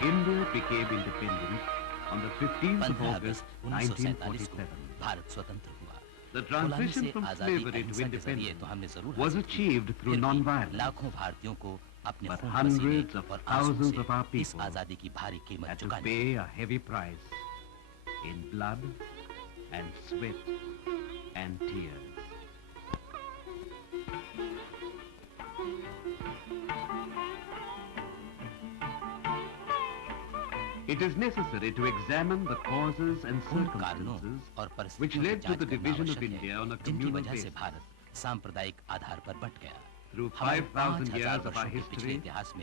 India became independent on the 15th of August 1947. Bharat स्वतंत्र हुआ। The transition from slavery to independence was achieved through non-violence. लाखों भारतीयों को अपने But hundreds of thousands of our people had to pay a heavy price in blood and sweat and tears. It is necessary to examine the causes and circumstances which led to the division of India on a communal basis. सांप्रदायिक आधार पर but गया। Through 5,000 years of our history,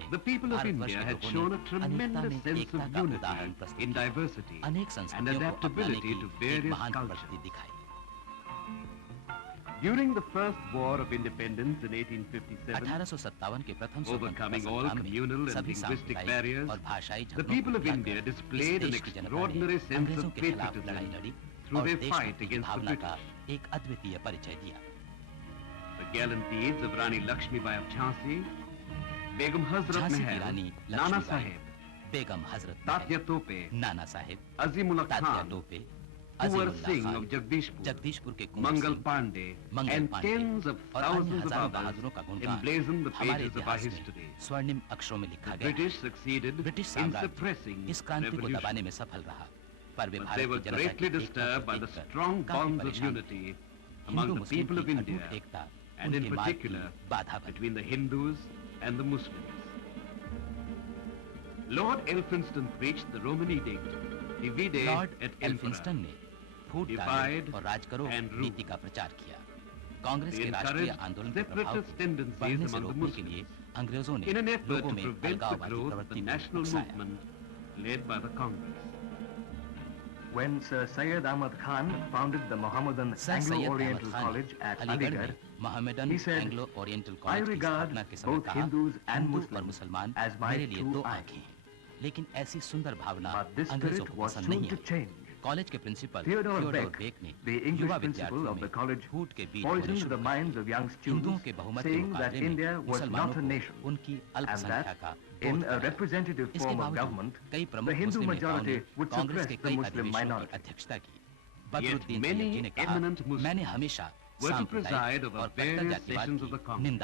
the people of India had shown a tremendous sense of unity in diversity and adaptability to various cultures. During the first war of independence in 1857, overcoming all communal and linguistic barriers, the people of India displayed an extraordinary sense of patriotism through their fight against the British. The gallant deeds of Rani Lakshmibai of Jhansi, Begum Hazrat Mahal, Nana Sahib, Tatya Tope, Azimullah Khan, Kuwar Singh of Jagdishpur, Mangal Pandey, and tens of thousands of others emblazoned the pages of our history. The British succeeded in suppressing revolution, but they were greatly disturbed by the strong bonds of unity among the people of India, and in particular between the Hindus and the Muslims. Lord Elphinstone preached the Roman edict, divide et impera, divide and rule. He encouraged separatist tendencies among the Muslims in an effort to prevent the growth of the national movement led by the Congress. When Sir Syed Ahmad Khan founded the Mohammedan Anglo-Oriental College at Aligarh, he said, I regard both Hindus and Muslims as my two eyes. But this spirit was soon to change. Theodore Beck, the English principal of the college, poisoned the minds of young students, saying that India was not a nation, and that in a representative form of government, the Hindu majority would suppress the Muslim minority. Yet many eminent Muslims were to preside over various sessions of the Congress.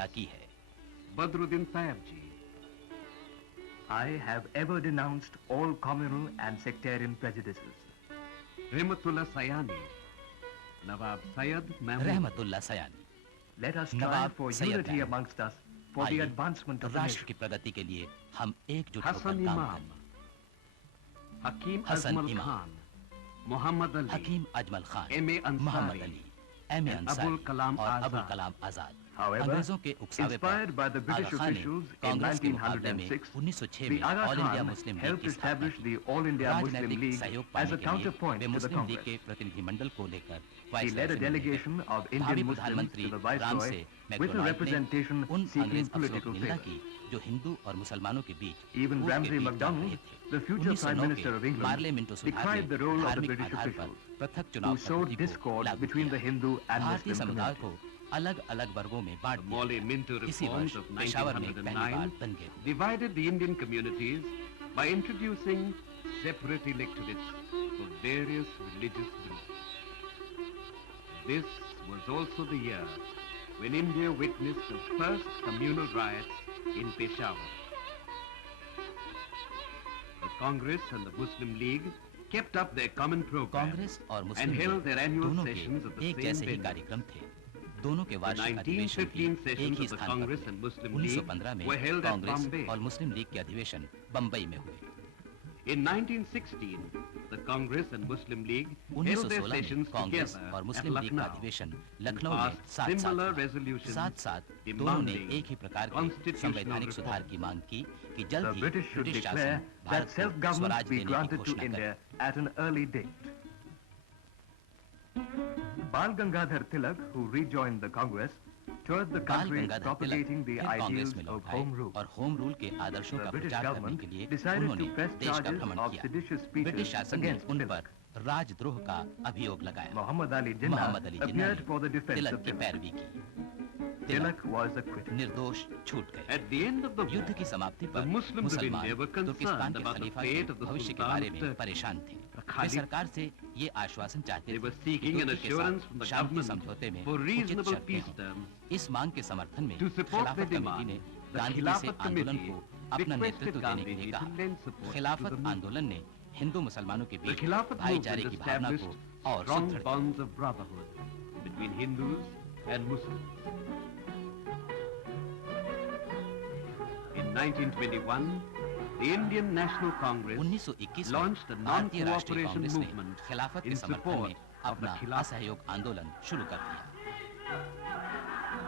Badruddin Tayebji. I have ever denounced all communal and sectarian prejudices. Rahmatullah Sayani, Nawab Syed Mahmud. Let us strive for unity amongst us for the advancement of the nation. Hassan Imam, Hakim Ajmal Khan, Muhammad Ali, M.A. Ansari, and Abul Kalam Azad. However, inspired by the British officials in 1906, the Aga Khan helped establish the All India Muslim League as a counterpoint to the Congress. He led a delegation of Indian Muslims to the Viceroy with a representation seeking political favor. Even Ramsay MacDonald, the future Prime Minister of England, decried the role of the British officials, who sowed discord between the Hindu and Muslim communities. The Mawley-Minto reforms of 1909 divided the Indian communities by introducing separate electorates for various religious groups. This was also the year when India witnessed the first communal riots in Peshawar. The Congress and the Muslim League kept up their common program and held their annual sessions at the same venue. The 1915 sessions of the Congress and Muslim League were held at Bombay. In 1916, the Congress and Muslim League held their sessions together at Lucknow and passed similar resolutions demanding constitutional reform. The British should declare that self-government be granted to India at an early date. Bal Gangadhar Tilak, who rejoined the Congress, toured the country propagating the ideals of home rule. The British government decided to press charges of seditious speeches against Tilak. Muhammad Ali Jinnah appeared for the defense of Tilak. Tilak was acquitted. निर्दोष छूट गए। At the end of the युद्ध war, की समाप्ति the पर Muslims of India were Turkistan concerned के about the Khalifa fate के of the भविष्य के Sultan बारे of में Turkey. परेशान थे। वे Khalid सरकार से ये आश्वासन चाहते They थे were कि seeking an तुर्की के assurance साथ from the शांति government समझौते में for उचित reasonable शर्तें peace हों। terms. इस मांग के समर्थन में To support खिलाफत the कमेटी ने demand, the गांधी जी से Khilafat आंदोलन Committee को अपना नेतृत्व requested देने के लिए Gandhi कहा। to lend support to खिलाफत the movement. आंदोलन ने हिंदू मुसलमानों के The बीच Khilafat भाईचारे movement की भावना को established और strong सुदृढ़ किया। bonds of brotherhood between Hindus and Muslims. In 1921, the Indian National Congress 1921 में launched a भारतीय राष्ट्रीय non-cooperation कांग्रेस ने movement खिलाफत के in समर्थन support में of the अपना Khilafat. असहयोग आंदोलन शुरू कर दिया।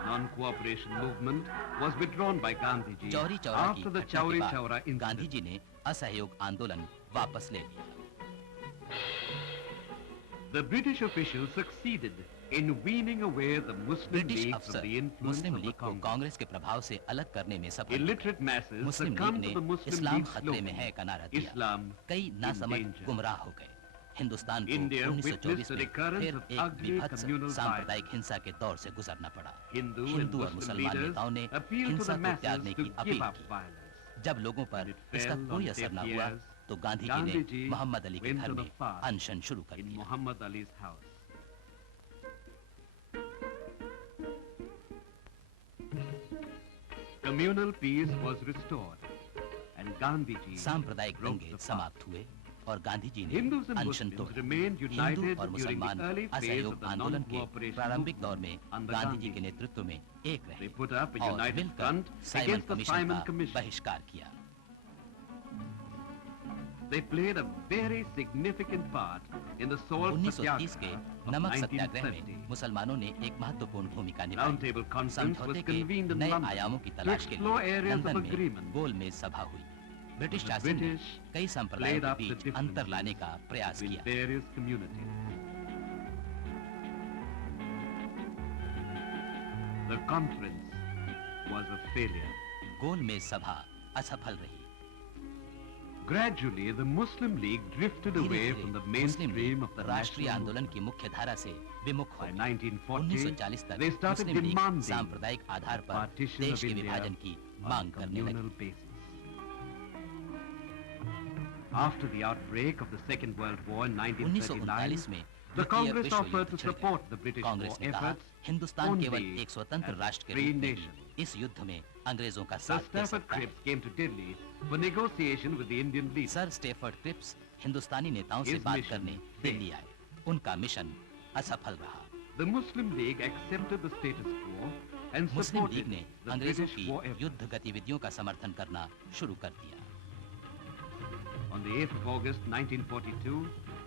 Non-cooperation movement was withdrawn by Gandhi ji Chauri Chaura की after the घटना Chauri के Chaura बाद गांधी incident. जी ने असहयोग आंदोलन वापस ले लिया। The British officials succeeded in weaning away the Muslim British League from अफसर the influence Muslim of the league को Congress. कांग्रेस के प्रभाव से अलग करने में सफल हुए। Illiterate masses मुस्लिम लीग succumbed ने to the Muslim Islam League's खतरे में slogan, है का नारा दिया। Islam कई नासमझ in danger. गुमराह हो गए। हिंदुस्तान को India 1924 witnessed a में recurrence फिर of एक ugly विभत्स communal सांप्रदायिक हिंसा के दौर से गुजरना पड़ा। Hindu and हिंदू और Muslim मुसलमान leaders नेताओं ने appealed to हिंसा the को masses त्यागने to की give अपील up की। violence. जब लोगों पर It इसका fell कोई on असर न deaf हुआ ears. तो गांधी जी Gandhi ने ji मोहम्मद अली के went घर on a में fast अनशन शुरू कर in दिया। Muhammad Ali's house. Communal peace was restored and Gandhi ji सांप्रदायिक broke दंगे the fast. समाप्त हुए और गांधी जी ने Hindus and अनशन Muslims तोड़ा। remained हिंदू united और during the मुसलमान early phase असहयोग of the आंदोलन के non-cooperation प्रारंभिक दौर movement में under गांधी जी Gandhi. के नेतृत्व में एक They रहे put up a और united मिलकर front Simon against the commission Simon का Commission. बहिष्कार किया। They played a very significant part in the salt 1930 के satyagraha of नमक सत्याग्रह 1930. में मुसलमानों ने एक महत्वपूर्ण भूमिका Roundtable निभाई। conference समझौते was के convened in नए London आयामों की to तलाश के explore लिए areas of लंदन में agreement. गोलमेज सभा हुई। ब्रिटिश The शासन ने British कई संप्रदायों played के up the बीच अंतर differences लाने का प्रयास between किया। various communities. The conference was a failure. गोलमेज सभा असफल रही। Gradually, the Muslim League drifted away from the Muslim mainstream of league the राष्ट्रीय national आंदोलन movement. की मुख्य धारा से विमुख हो By गई। 1940, 1940 तक they started Muslim league demanding सांप्रदायिक आधार पर partition देश of के India विभाजन की on मांग करने लगी। communal basis. After the outbreak of the Second World War in 1939, 1939 में the द्वितीय Congress विश्व offered to युद्ध छिड़ गया। support the British war Congress ने कहा efforts हिंदुस्तान केवल only एक स्वतंत्र as a राष्ट्र के free रूप में nation. इस युद्ध में अंग्रेजों का Sir साथ दे Stafford सकता है। Cripps came to Delhi for negotiation with the Indian leaders. Sir Stafford Cripps Hindustani नेताओं से His बात mission करने failed. दिल्ली आए। उनका मिशन असफल रहा। The Muslim League accepted the status quo and Muslim supported league ने the अंग्रेजों British की war effort. युद्ध गतिविधियों का समर्थन करना शुरू कर दिया। On the 8th of August 1942,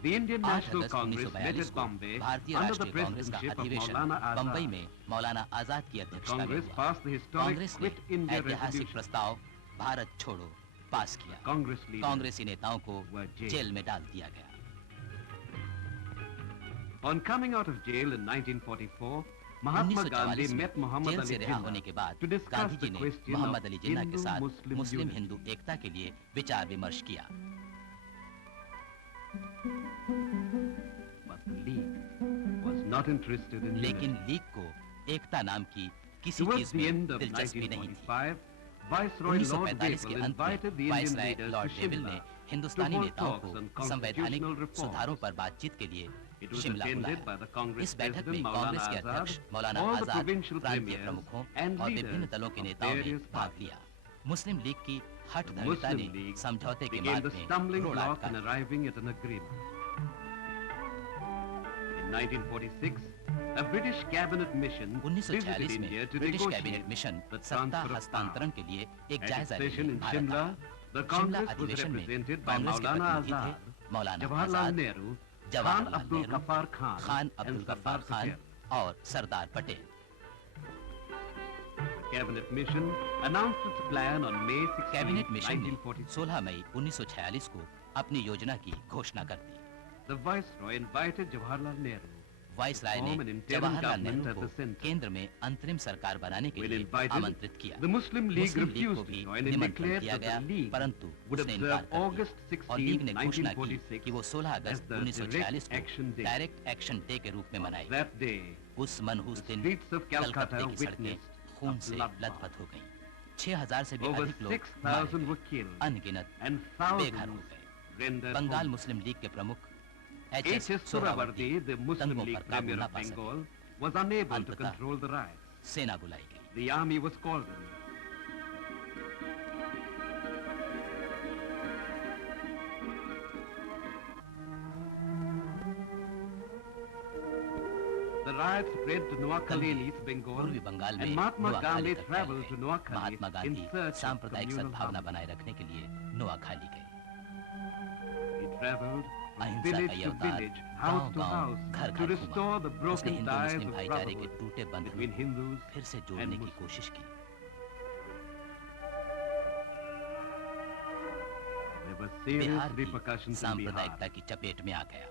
the Indian 8 National August Congress met 1942 at को Bombay भारतीय under the राष्ट्रीय कांग्रेस का presidency of अधिवेशन Maulana बम्बई Azad. में मौलाना आजाद की अध्यक्षता में Congress हुआ। passed the historic कांग्रेस ने Quit India ऐतिहासिक resolution. प्रस्ताव भारत छोड़ो पास किया। Congress leaders कांग्रेसी नेताओं को were jailed. जेल में डाल दिया गया। On coming out of jail in 1944, Mahatma Gandhi 1944 met में Muhammad जेल Ali से रिहा होने Jinnah के बाद to discuss Gandhi ji the ने question मोहम्मद of अली जिन्ना के साथ Hindu-Muslim मुस्लिम unity. हिंदू एकता के लिए विचार विमर्श किया। But the League was not interested in लेकिन unity. लीग को एकता नाम की किसी Towards चीज the में end of दिलचस्पी नहीं थी। 1945, Viceroy Lord 1945 के Dayville अंत में invited the Indian viceroy leaders Lord to devil ने Shimla हिंदुस्तानी to hold नेताओं talks on को संवैधानिक constitutional reforms. सुधारों पर बातचीत के लिए It was Shimla attended by बुलाया। the Congress इस बैठक में President कांग्रेस के Maulana अध्यक्ष Azad, Maulana all the Azad, provincial प्रांतीय premiers प्रमुखों and और leaders विभिन्न दलों के of नेताओं ने various भाग parties. लिया। मुस्लिम लीग की हठ The धर्मिता Muslim ने League समझौते के became मार्ग the में stumbling रोड़ा block in अटका। arriving at an agreement. In 1946, a British cabinet mission visited 1946 India में to British negotiate cabinet mission the सत्ता transfer of हस्तांतरण power. के लिए एक At its जायजा session लेने in भारत Shimla, आया। the शिमला Congress was अधिवेशन में represented by कांग्रेस के Maulana प्रतिनिधि थे Azad, Maulana Jawaharlal Azad, Nehru, Khan Jawaharlal Abdul Nehru, Ghaffar Khan, Khan Abdul and Gaffar Sardar Khan Patel. और Sardar Patel. Cabinet mission announced its plan on May 16, cabinet mission ने 1946. 16 मई 1946 को अपनी योजना की घोषणा कर दी। The Viceroy invited Jawaharlal Nehru, viceroy form an ने interim Jawaharlal government Nehru at को the center. केंद्र में अंतरिम सरकार बनाने के When लिए invited, आमंत्रित किया। the Muslim League Muslim league को refused to भी join and निमंत्रण declared दिया that गया, the League परंतु would उसने इनकार observe कर August दिया 16, और लीग ने घोषणा की 1946 कि वो 16 as August the 1946 Direct Action को Day. डायरेक्ट एक्शन डे के रूप में मनाएगी। That day, उस मनहूस the दिन streets of कलकत्ते Calcutta की सड़कें witnessed खून से लथपथ हो गईं। 6000 से भी Over अधिक लोग 6,000 were killed अनगिनत and बेघर हो thousands गए। rendered Bengal homeless. Muslim League के प्रमुख H.S. Sohrawardy, the Muslim दंगों League पर काबू premier न of पा सके। Bengal, was unable to अंततः control the riots. सेना बुलाई गई। The army was called in. The riots spread to Noakhali in East Bengal, पूर्वी बंगाल में and Mahatma नोआखाली Gandhi तक फैल traveled गए। to Noakhali Mahatma in Gandhi search of सांप्रदायिक communal सद्भावना harmony. बनाए रखने के लिए नोआखाली गए। He traveled from अहिंसा का village ये to अवतार village, house to गांव-गांव, house, घर-घर to घूमा। restore the उसने broken Hindu ties Muslim of भाईचारे के brotherhood टूटे बंधन between Hindus फिर से and जोड़ने की Muslims. कोशिश की। There were serious बिहार भी repercussions in सांप्रदायिकता Bihar. की चपेट में आ गया।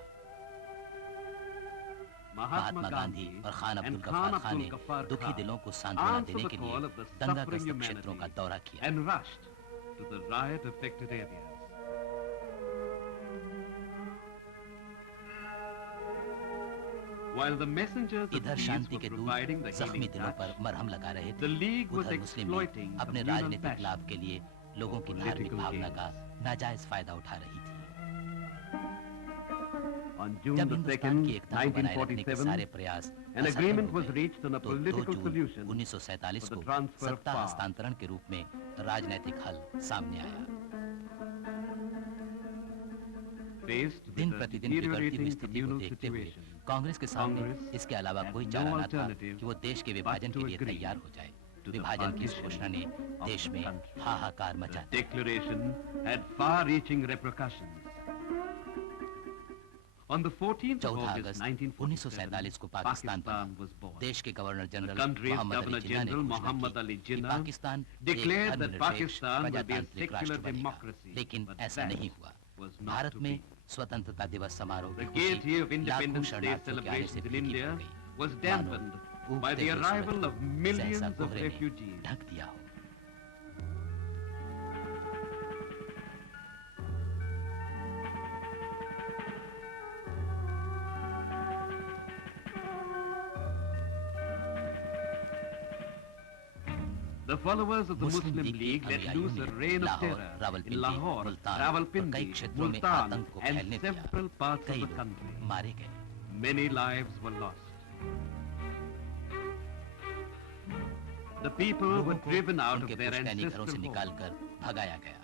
Mahatma महात्मा गांधी Gandhi और खान and अब्दुल Khan गफ्फार खान ने Abdul Ghaffar दुखी Khan दिलों को सांत्वना answered देने the के call लिए of the दंगाग्रस्त suffering क्षेत्रों का humanity दौरा किया। and rushed to the riot-affected areas. While the messengers of इधर peace शांति were के providing the दूत जख्मी healing दिलों पर touch, मरहम लगा रहे the थे, League was उधर मुस्लिम exploiting लीग अपने communal राजनीतिक passion लाभ के लिए लोगों की for धार्मिक political भावना का gains. नाजायज फायदा उठा रही थी। On June जब the हिंदुस्तान 2nd, की एकता को बनाए रखने के 1947, सारे प्रयास an असफल agreement हो was गए, reached on a तो 2 political June solution 1947 for the को transfer of सत्ता power. हस्तांतरण के रूप में राजनीतिक हल सामने आया। Faced दिन with a प्रतिदिन बिगड़ती हुई deteriorating स्थिति को communal देखते हुए situation, कांग्रेस के सामने Congress इसके अलावा had कोई no चारा न था alternative कि वो देश के but विभाजन to के लिए agree तैयार हो जाए। to the विभाजन की इस partition घोषणा ने of देश the में country. हाहाकार मचा The दिया। declaration had far-reaching repercussions. On the 14th of 14 August अगस्त 1947, 1947 को पाकिस्तान Pakistan बना। was born. देश के governor The general country's Mohammad Governor Ali Jinnah ने General घोषणा Muhammad की Ali कि Jinnah पाकिस्तान declared एक that धर्मनिरपेक्ष Pakistan will be a प्रजातांत्रिक secular राष्ट्र बनेगा, democracy, लेकिन but ऐसा that नहीं हुआ। was not भारत to में be. स्वतंत्रता दिवस समारोह The की gaiety खुशी of Independence लाखों Day शरणार्थियों के आने से celebrations in फीकी हो India गई। was मानो dampened by उगते the हुए arrival सूरज of को millions सहसा of कोहरे ने refugees. ढक दिया हो। The followers of the Muslim Muslim league League के let अनुयायियों loose a ने reign of Lahore, terror in Rawalpindi, Lahore, Multan और Rawalpindi, कई क्षेत्रों में Multan, आतंक को and फैलने दिया। several parts कई of the लोग country. मारे गए। Many lives were lost. The people लोगों were को driven out उनके of their पुश्तैनी घरों ancestral से homes. निकालकर भगाया गया।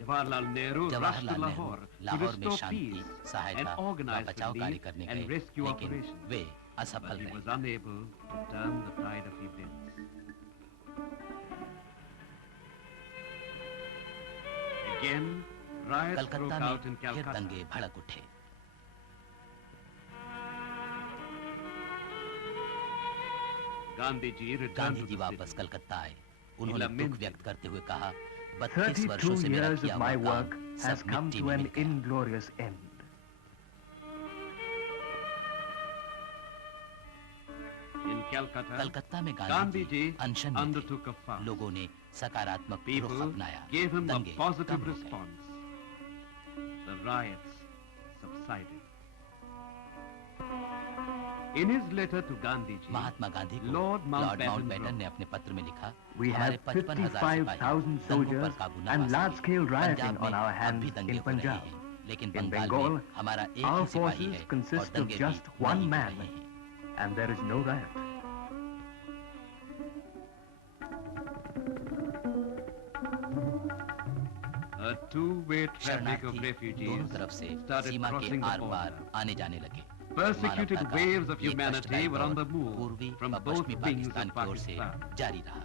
Jawaharlal Nehru rushed to Jawaharlal Lahore Nehru to Lahore में restore शांति, peace and सहायता व organize बचाव कार्य relief करने and गए, rescue लेकिन operations. वे But असफल he रहे। was unable to turn the tide of events. Again, riots broke Calcutta out in में फिर Calcutta. दंगे भड़क उठे। Gandhi ji returned Gandhi to ji the वापस city. कलकत्ता आए। उन्होंने दुख lamented. व्यक्त करते हुए कहा, 32 वर्षों 32 से मेरा years किया of हुआ my काम work has सब come मिट्टी to में an मिल गया। inglorious end. In Calcutta, Calcutta में Gandhi गांधी ji जी अनशन में undertook a थे। fast. लोगों ने सकारात्मक रुख People अपनाया। gave him a दंगे positive कम हो गए। response. The riots subsided. In his letter to Gandhi ji, Mahatma Gandhi को Lord लॉर्ड Mountbatten माउंटबेटन ने wrote, अपने पत्र में लिखा, We हमारे have 55,000 सिपाही 55,000 दंगों पर soldiers काबू न and पा large-scale सके। rioting पंजाब on में our अब hands भी दंगे in हो रहे Punjab. हैं, लेकिन In बंगाल Bengal, में हमारा एक our ही सिपाही forces है और consist of दंगे भी just नहीं one हो man, रहे हैं। and there is no riot. a two-way traffic of शरणार्थी refugees दोनों तरफ से started सीमा के crossing the आर पार border. आने जाने लगे। Persecuted मानवता का waves of ये humanity कष्टदायी were on दौर the move पूर्वी from व both पश्चिमी wings of पाकिस्तान की ओर से Pakistan. जारी रहा।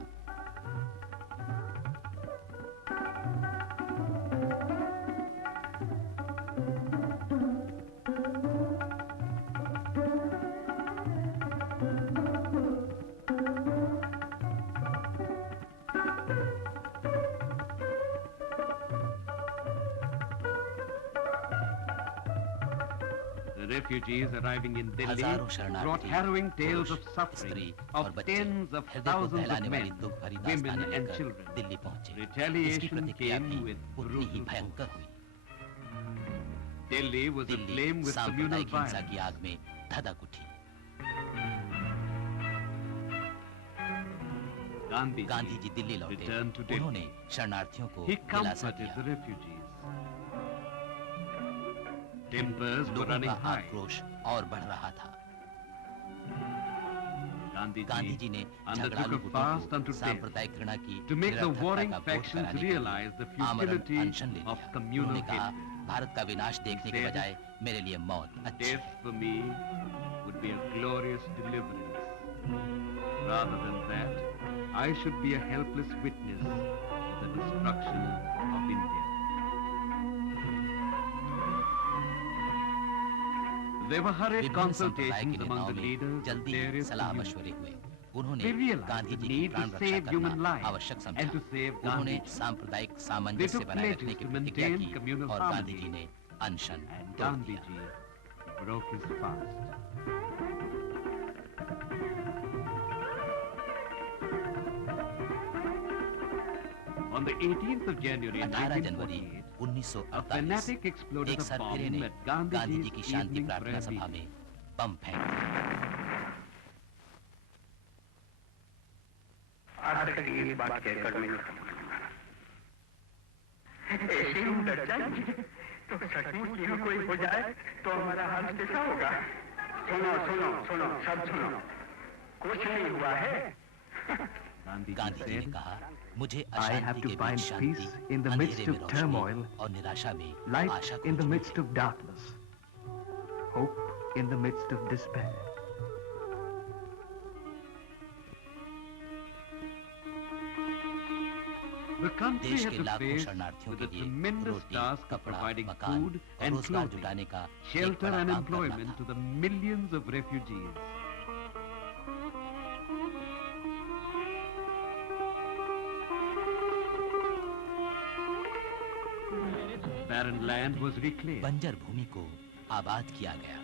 refugees arriving in Delhi हजारों brought शरणार्थी harrowing tales of पुरुष, suffering स्त्री of और बच्चे tens of हृदय को thousands of दहलाने वाली men, दुख भरी women दास्तानें and लेकर children. दिल्ली पहुंचे। इसकी Retaliation प्रतिक्रिया came भी with उतनी ही brutal भयंकर force. हुई। Delhi was Delhi aflame with communal सांप्रदायिक हिंसा violence. की आग में धधक उठी। गांधी जी दिल्ली लौटे। returned to Delhi. उन्होंने शरणार्थियों को He दिलासा comforted the दिया। refugees. Tempers were लोगों running का high. आक्रोश और बढ़ रहा था। गांधी Gandhi जी ने undertook झगड़ालू a गुटों fast को unto death सांप्रदायिक घृणा की to make the निरर्थकता warring का बोध factions कराने के लिए realize the आमरण futility अनशन ले of लिया। communal उन्होंने कहा, hatred. भारत का विनाश देखने के said, बजाय मेरे लिए मौत अच्छी Death है। for me would be a glorious deliverance. Rather than that, I should be a helpless witness of the destruction of India. There were hurried विभिन्न संप्रदाय consultations के among नेताओं the में leaders of जल्दी various सलाह communities. मशवरे हुए। उन्होंने They realized गांधी the जी की need to प्राण रक्षा save human करना lives आवश्यक समझा। and to save उन्होंने Gandhi. सांप्रदायिक They सामंजस्य took बनाए pledges रखने की to प्रतिज्ञा maintain की communal और गांधी harmony. जी ने अनशन And तोड़ Gandhi दिया। ji broke his fast. On the 18th of January 18 January 1948, a 1948 fanatic exploded एक a सरफिरे bomb ने at गांधी जी की Gandhi's शांति evening प्रार्थना prayer सभा meeting. में बम फेंक दिया। आज तक ये बात कहकर नहीं समझा। ऐसे ही डर जाएंगे तो सचमुच यहाँ कोई हो जाए तो हमारा हाल कैसा होगा? सुनो सुनो सुनो सब सुनो, कुछ नहीं हुआ है। Gandhi गांधी जी ने said, कहा, मुझे I have अशांति to के बीच find Shanti, peace in the midst अंधेरे में of रोशनी turmoil, और निराशा में light आशा in the खोजने midst of darkness, hope in the midst of despair. the country देश had के to लाखों face शरणार्थियों with के the लिए tremendous रोटी, task of कपड़ा, providing मकान food और and रोजगार clothing, जुटाने का एक shelter बड़ा and काम करना employment था। to the millions of refugees. Barren land was reclaimed. बंजर भूमि को आबाद किया गया।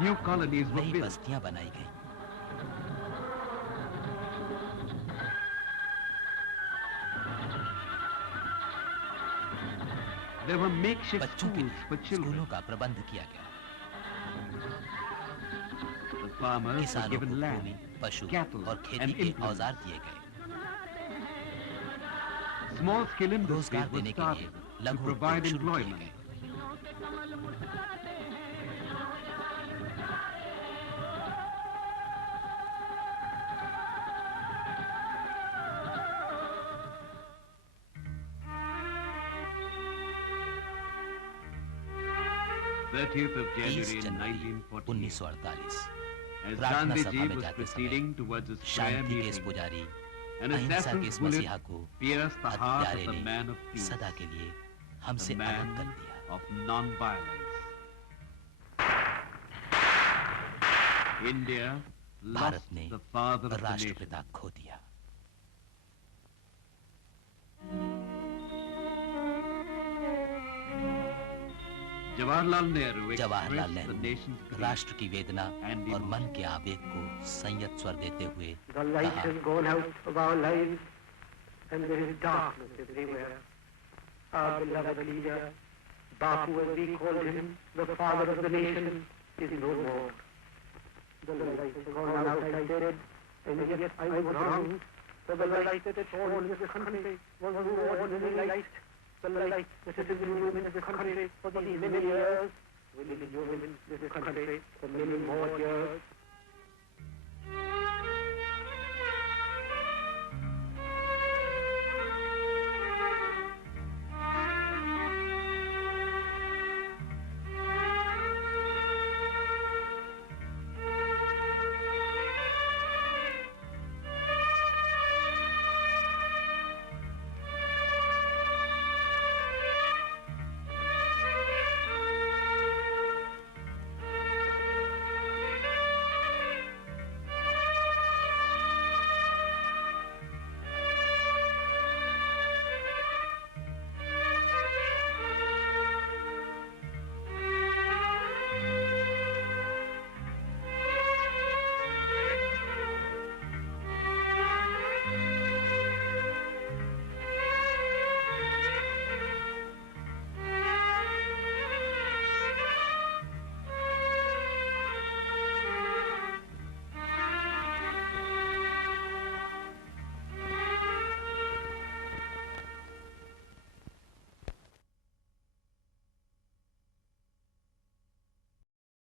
New colonies were नई built. बस्तियां बनाई गई। There were makeshift बच्चों के schools for लिए children. स्कूलों का प्रबंध किया गया। The farmers were किसानों को given भूमि, land, पशु cattle, और खेती and के implements. औजार दिए गए। Small-scale industries रोजगार were देने के लिए started to लघु provide उद्योग शुरू किए employment. गए। Thirtieth of 30 January January 1948. 1948 As प्रार्थना Gandhi सभा ji में was जाते proceeding समय towards his prayer शांति के इस meeting, पुजारी an अहिंसा के assassin's इस bullet मसीहा को pierced the heart of हत्यारे the man ने of peace, सदा के लिए the हमसे अलग man कर दिया। of non-violence. India Bharat lost ने the father of the nation. राष्ट्रपिता खो दिया। Jawaharlal Nehru Jawaharlal expressed the Nehru nation's grief राष्ट्र की वेदना and और मन emotion. के आवेग को संयत स्वर देते हुए The light कहा, has gone out of our lives and there is darkness everywhere. Our beloved leader, Bapu as we called him, the father of the nation, is no more. The light has gone out, I said, and yet I was wrong. For the light that shone in this country was no ordinary light. The light that has illuminated this country for these many years will illumine this country for many more years.